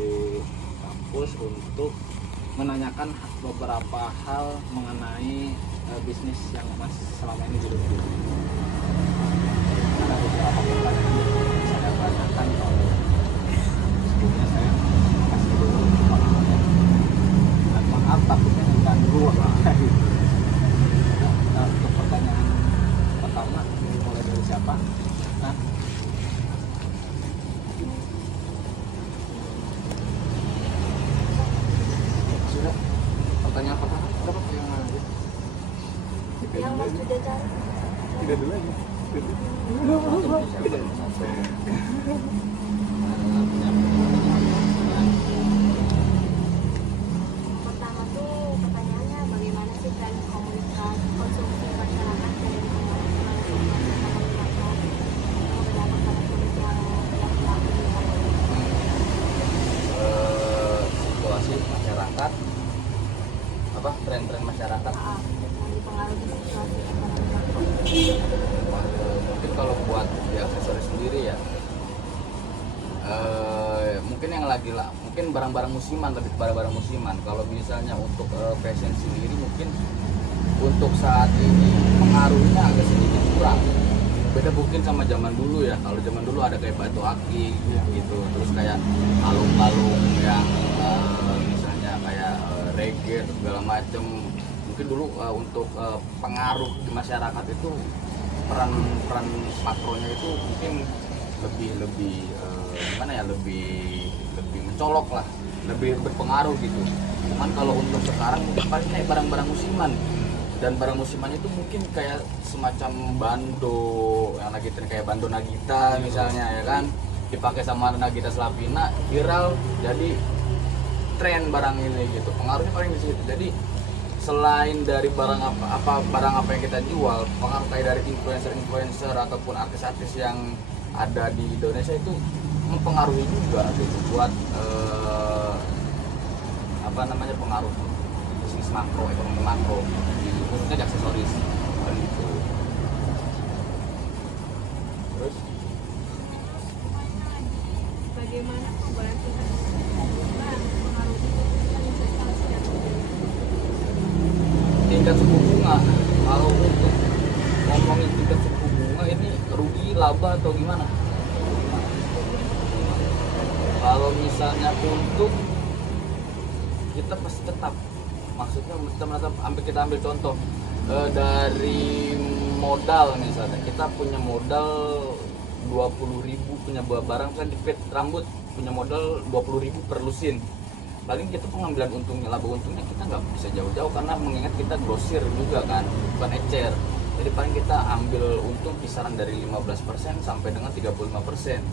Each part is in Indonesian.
dari kampus untuk menanyakan beberapa hal mengenai bisnis yang Mas selama ini geluti. Ada beberapa pertanyaan yang saya tanyakan. Kalau sebelumnya saya kasih dulu maafnya, dan maaf takutnya mengganggu gitu. Nah, untuk pertanyaan pertama mulai dari siapa? Nah, sudah pertanyaan pertama berapa yang mana aja? Yang Mas sudah cari. Tidak dulu aja. Pertama tuh pertanyaannya bagaimana sih tren komunitas konsumsi masyarakat dari situasi masyarakat, apa tren-tren masyarakat. dipengaruhi situasi ekonomi. Mungkin kalau buat di aksesoris sendiri ya, mungkin yang lagi lah, mungkin barang-barang musiman, lebih kepada barang musiman. Kalau misalnya untuk fashion sendiri, mungkin untuk saat ini pengaruhnya agak sedikit kurang. Beda mungkin sama zaman dulu ya. Kalau zaman dulu ada kayak batu akik gitu, terus kayak kalung-kalung yang misalnya kayak reggae atau segala macem. Mungkin dulu untuk pengaruh di masyarakat itu peran makronya itu mungkin lebih gimana ya, lebih mencolok lah, lebih berpengaruh gitu. Cuman kalau untuk sekarang mungkin paling kayak barang-barang musiman, dan barang musiman itu mungkin kayak semacam bando yang lagi tren, kayak bando Nagita misalnya ya kan, dipakai sama Nagita Slavina, viral, jadi tren barang ini gitu. Pengaruhnya paling di situ. Jadi selain dari barang apa yang kita jual, pengaruh kayak dari influencer ataupun artis-artis yang ada di Indonesia itu mempengaruhi juga gitu buat pengaruh bisnis makro, ekonomi makro, khususnya di aksesoris dan itu. Terus Bagaimana perubahan tingkat suku bunga mempengaruhi investasi dan tingkat suku bunga, kalau untuk ngomongin tingkat suku bunga ini rugi, laba atau gimana? Kalau misalnya untung, kita pasti tetap, maksudnya kita ambil contoh dari modal. Misalnya kita punya modal 20.000 punya barang kan jepit rambut, punya modal 20.000 per lusin, paling kita pengambilan untungnya, laba untungnya kita nggak bisa jauh-jauh karena mengingat kita grosir juga kan, bukan ecer. Jadi paling kita ambil untung kisaran dari 15% sampai dengan 35%.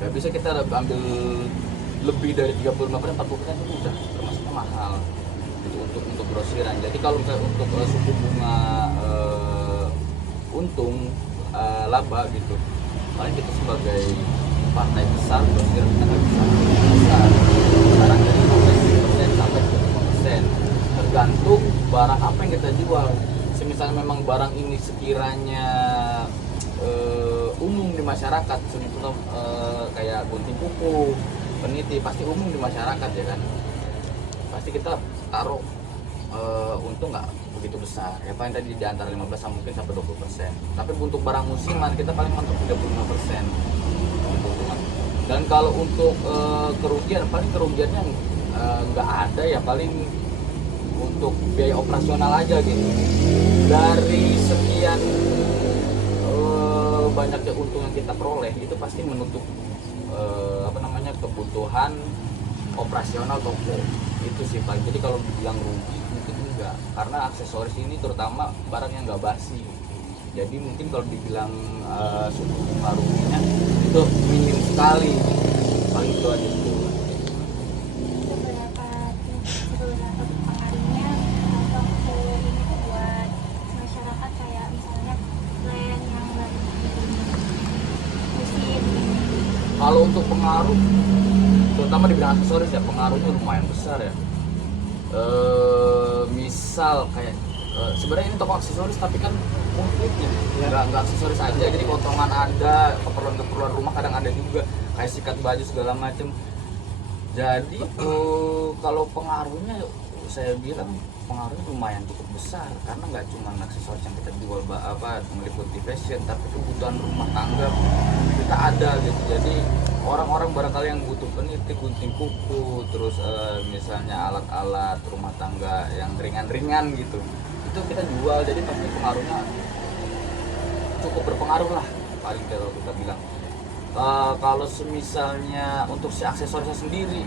Nggak bisa kita ambil lebih dari 35%, 40% itu udah termasuknya mahal itu untuk grosiran. Jadi kalau misalnya untuk suku bunga untung laba gitu, paling kita sebagai partai besar grosir kita nggak bisa besar, sekarang dari 15% sampai 20%, tergantung barang apa yang kita jual. Misalnya memang barang ini sekiranya umum di masyarakat, sebetulnya kayak gunting kuku, peniti, pasti umum di masyarakat ya kan, pasti kita taruh untung nggak begitu besar ya, paling tadi di antara 15 mungkin sampai 20%. Tapi untuk barang musiman kita paling mentok 35% keuntungan. Dan kalau untuk kerugian, paling kerugiannya nggak ada ya, paling untuk biaya operasional aja gitu. Dari sekian banyaknya untung yang kita peroleh, itu pasti menutup kebutuhan operasional toko itu sih paling. Jadi kalau dibilang rugi mungkin enggak, karena aksesoris ini terutama barang yang nggak basi, jadi mungkin kalau dibilang suku bunga ruginya itu minim sekali, paling itu aja sih. seberapa pengaruhnya toko ini tuh buat masyarakat, kayak misalnya tren yang lagi musim. Kalau untuk pengaruh, terutama di bidang aksesoris ya, pengaruhnya lumayan besar ya. Misal kayak sebenarnya ini toko aksesoris tapi kan konfliknya nggak aksesoris aja, jadi potongan ada, keperluan rumah kadang ada juga, kayak sikat baju segala macem. Jadi kalau pengaruhnya saya bilang pengaruhnya lumayan cukup besar karena nggak cuma aksesoris yang kita jual meliputi fashion, tapi kebutuhan rumah tangga kita ada gitu. Jadi orang-orang barangkali yang butuh penitik, gunting kuku, terus misalnya alat-alat rumah tangga yang ringan-ringan gitu, itu kita jual. Jadi pasti pengaruhnya cukup berpengaruh lah paling kalau kita bilang. Kalau misalnya untuk si aksesorisnya sendiri,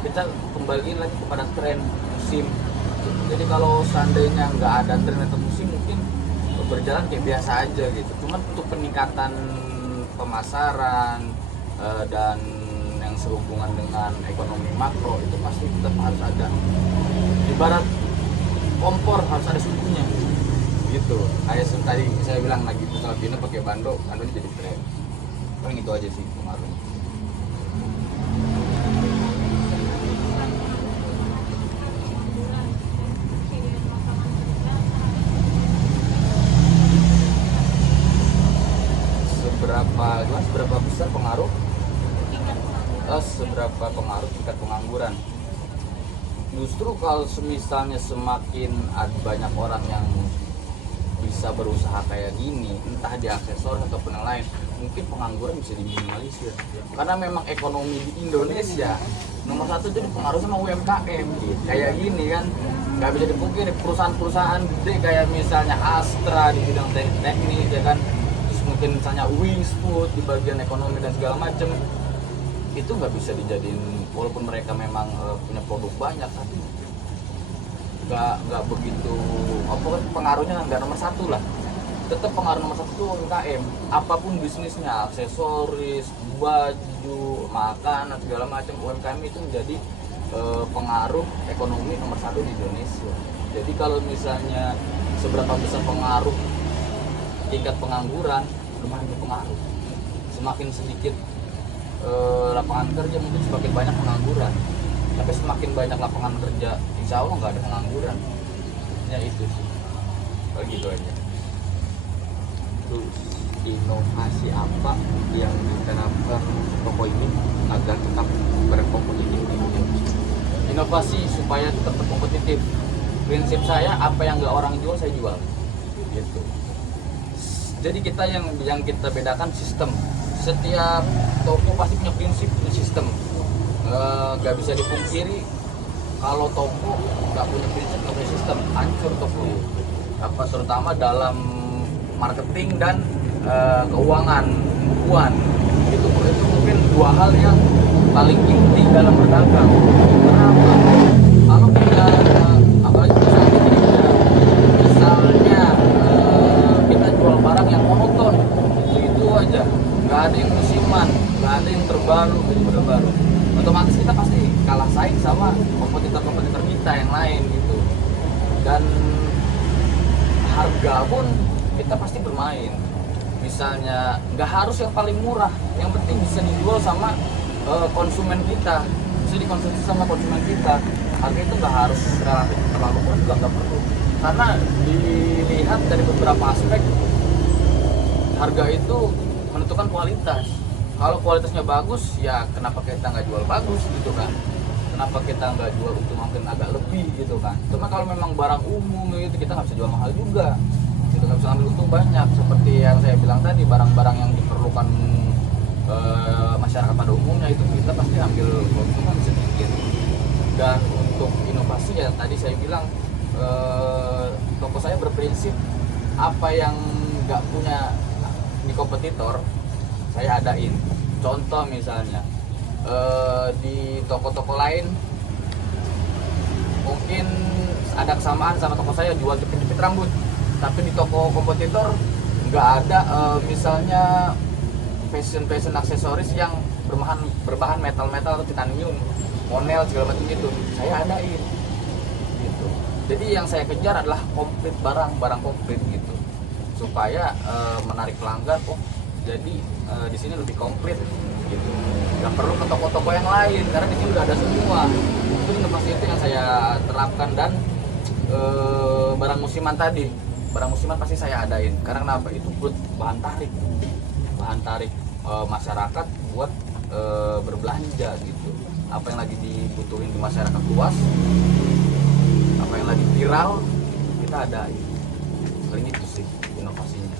kita kembaliin lagi kepada tren musim. Jadi kalau seandainya nggak ada tren atau musim, mungkin berjalan kayak biasa aja gitu. Cuman untuk peningkatan pemasaran dan yang sehubungan dengan ekonomi makro itu pasti tetap harus ada. Ibarat kompor harus ada suhunya gitu. Kayak tadi saya bilang lagi, misalnya Bino pakai bandonya jadi tren. Paling itu aja sih pengaruhnya. Seberapa besar pengaruh? Seberapa pengaruh tingkat pengangguran? Justru kalau misalnya semakin banyak orang yang bisa berusaha kayak gini, entah di aksesoris ataupun yang lain, mungkin pengangguran bisa diminimalisir. Karena memang ekonomi di Indonesia nomor satu jadi pengaruh sama UMKM gitu. Kayak gini kan, nggak bisa dipungkiri perusahaan-perusahaan gede kayak misalnya Astra di bidang teknik ya kan, terus mungkin misalnya Wings Food di bagian ekonomi dan segala macam, itu nggak bisa dijadiin, walaupun mereka memang punya produk banyak, tapi nggak begitu pengaruhnya nggak nomor satu lah. Tetap pengaruh nomor satu itu UMKM, apapun bisnisnya, aksesoris, baju, makanan, segala macam, UMKM itu menjadi pengaruh ekonomi nomor satu di Indonesia. Jadi kalau misalnya seberapa besar pengaruh tingkat pengangguran, lumayan berpengaruh. Semakin sedikit lapangan kerja, mungkin semakin banyak pengangguran. Tapi semakin banyak lapangan kerja, insya Allah nggak ada pengangguran. Ya itu sih, begitu aja. Terus inovasi apa yang diterapkan toko ini agar tetap berkompetitif? Inovasi supaya tetap berkompetitif. Prinsip saya, apa yang nggak orang jual saya jual, gitu. Jadi kita yang kita bedakan sistem. Setiap toko pasti punya prinsip, punya sistem. Nggak bisa dipungkiri kalau toko nggak punya prinsip, nggak punya sistem, hancur toko. Apa terutama dalam marketing dan keuangan, pembukuan. Itu mungkin dua hal yang paling inti dalam berdagang. Kenapa? Kalau kita apalagi misalnya kita jual barang yang monoton, itu aja, nggak ada yang musiman, nggak ada yang terbaru, otomatis kita pasti kalah saing sama kompetitor kita yang lain gitu. Dan harga pun kita pasti bermain. Misalnya nggak harus yang paling murah, yang penting bisa dijual sama konsumen kita, bisa dikonsumsi sama konsumen kita. Harga itu nggak harus relatif terlalu murah, juga nggak perlu. Karena dilihat dari beberapa aspek, harga itu menentukan kualitas. Kalau kualitasnya bagus, ya kenapa kita nggak jual bagus gitu kan? Kenapa kita nggak jual untuk mungkin agak lebih gitu kan? Cuma kalau memang barang umum itu kita nggak bisa jual mahal juga. Kita nggak bisa ambil untung banyak. Seperti yang saya bilang tadi, barang-barang yang diperlukan masyarakat pada umumnya itu kita pasti ambil keuntungan sedikit. Dan untuk inovasi ya tadi saya bilang, toko saya berprinsip apa yang nggak punya di kompetitor saya adain. Contoh misalnya di toko-toko lain mungkin ada kesamaan sama toko saya jual jepit-jepit rambut, tapi di toko kompetitor nggak ada misalnya fashion aksesoris yang berbahan metal atau titanium, monel segala macam gitu, saya adain gitu. Jadi yang saya kejar adalah komplit, barang komplit gitu, supaya menarik pelanggan. Jadi di sini lebih komplit gitu, nggak perlu ke toko-toko yang lain karena di sini udah ada semua. Itu inovasi itu yang saya terapkan. Dan barang musiman pasti saya adain karena kenapa? Itu buat bahan tarik masyarakat buat berbelanja gitu. apa yang lagi dibutuhin di masyarakat luas, apa yang lagi viral, kita ada paling itu sih inovasinya.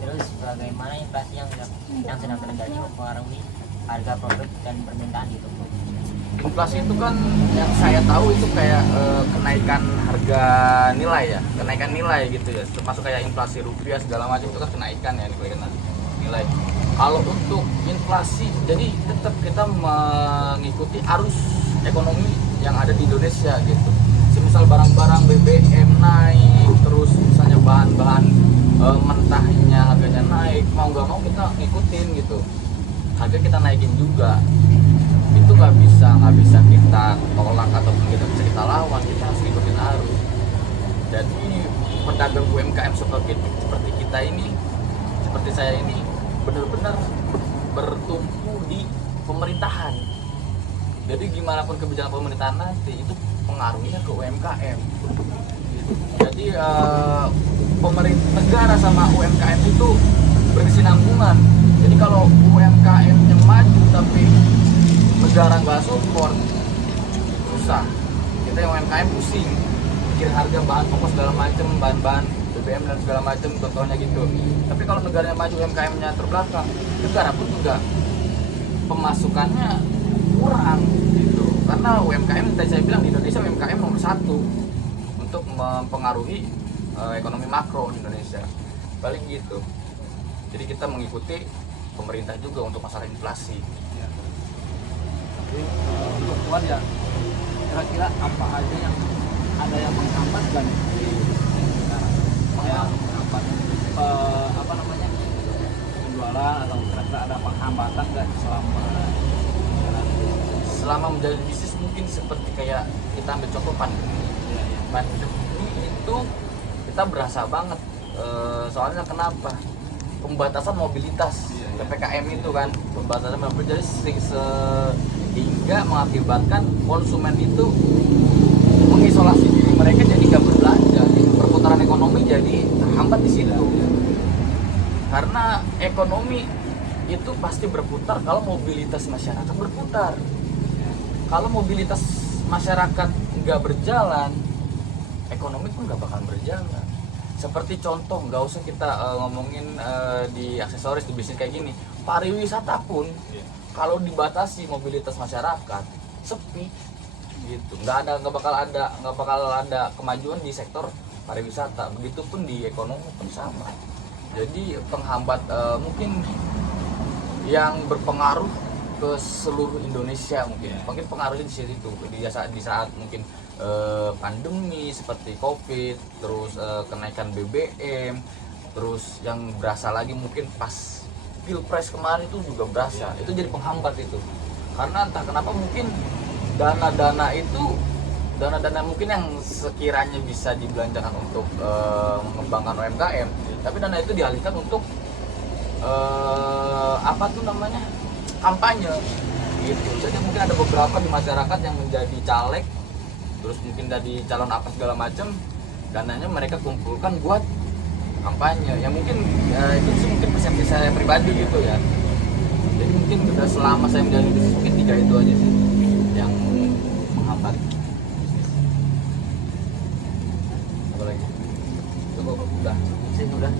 Terus bagaimana inflasi yang sedang terjadi mempengaruhi harga produk dan permintaan gitu? Inflasi itu kan yang saya tahu itu kayak kenaikan harga nilai ya, kenaikan nilai gitu ya, termasuk kayak inflasi rupiah segala macam itu kan kenaikan ya nilai. Kalau untuk inflasi, jadi tetap kita mengikuti arus ekonomi yang ada di Indonesia gitu. Semisal barang-barang BBM naik, terus misalnya bahan-bahan mentahnya harganya naik, mau nggak mau kita ngikutin gitu, harga kita naikin juga. Itu nggak bisa kita tolak ataupun kita bisa kita lawan, kita harus ikutin arus. Jadi pedagang UMKM seperti kita ini, seperti saya ini, benar-benar bertumpu di pemerintahan. Jadi gimana pun kebijakan pemerintahan nanti itu pengaruhnya ke UMKM. Jadi pemerintah negara sama UMKM itu berkesinambungan. Jadi kalau UMKM yang maju tapi negara nggak support, susah. Kita yang UMKM pusing, mikir harga bahan pokok segala macam, bahan-bahan BBM dan segala macam, contohnya gitu. Tapi kalau negaranya maju, UMKM-nya terbelakang, negara pun juga pemasukannya kurang gitu. Karena UMKM tadi saya bilang di Indonesia UMKM nomor 1 untuk mempengaruhi ekonomi makro di Indonesia. Paling gitu. Jadi kita mengikuti pemerintah juga untuk masalah inflasi. Jadi untuk Tuan ya, kira-kira apa aja yang ada yang menghambat kan di sekarang? Yang menghambat apa namanya penjualan, atau kira-kira ada penghambatan nggak selama jalan? Selama menjalani bisnis mungkin seperti kayak kita ambil contoh pandemi. Pandemi itu kita berasa banget. Soalnya kenapa? Pembatasan mobilitas PPKM itu kan, pembatasan mobilitas, jadi sehingga mengakibatkan konsumen itu mengisolasi diri mereka, jadi nggak berbelanja. Perputaran ekonomi jadi terhambat di situ. Karena ekonomi itu pasti berputar kalau mobilitas masyarakat berputar. Kalau mobilitas masyarakat nggak berjalan, ekonomi pun nggak bakal berjalan. Seperti contoh, nggak usah kita ngomongin di aksesoris, di bisnis kayak gini, pariwisata pun kalau dibatasi mobilitas masyarakat, sepi gitu, nggak bakal ada kemajuan di sektor pariwisata. Begitupun di ekonomi pun sama. Jadi penghambat mungkin yang berpengaruh ke seluruh Indonesia, mungkin pengaruhnya di situ, di saat mungkin pandemi seperti COVID, terus kenaikan BBM, terus yang berasa lagi mungkin pas Pilpres kemarin itu juga berasa, itu jadi penghambat itu. Karena entah kenapa mungkin dana-dana mungkin yang sekiranya bisa dibelanjakan untuk mengembangkan UMKM, tapi dana itu dialihkan untuk kampanye gitu. Jadi mungkin ada beberapa di masyarakat yang menjadi caleg, terus mungkin dari calon apa segala macam, dananya mereka kumpulkan buat kampanye. Ya mungkin itu sih mungkin persepsi saya pribadi gitu ya. Jadi mungkin udah selama saya menjalani bisnis mungkin 3 itu aja sih yang menghambat. Apa lagi? Cukup, udah. Sini udah.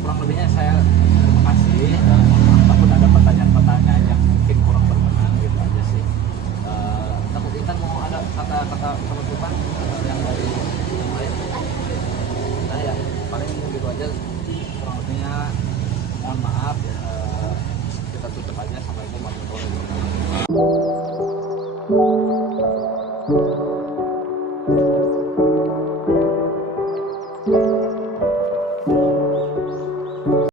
Kurang lebihnya saya terima kasih. Takut ada pertanyaan-pertanyaan yang mungkin kurang berkenan gitu aja sih. Takut Intan mau ada kata-kata penutupan yang dari yang lain? Nah ya, paling gitu aja. Kurang lebihnya mohon maaf ya. Kita tutup aja. Assalamualaikum warahmatullahi wabarakatuh.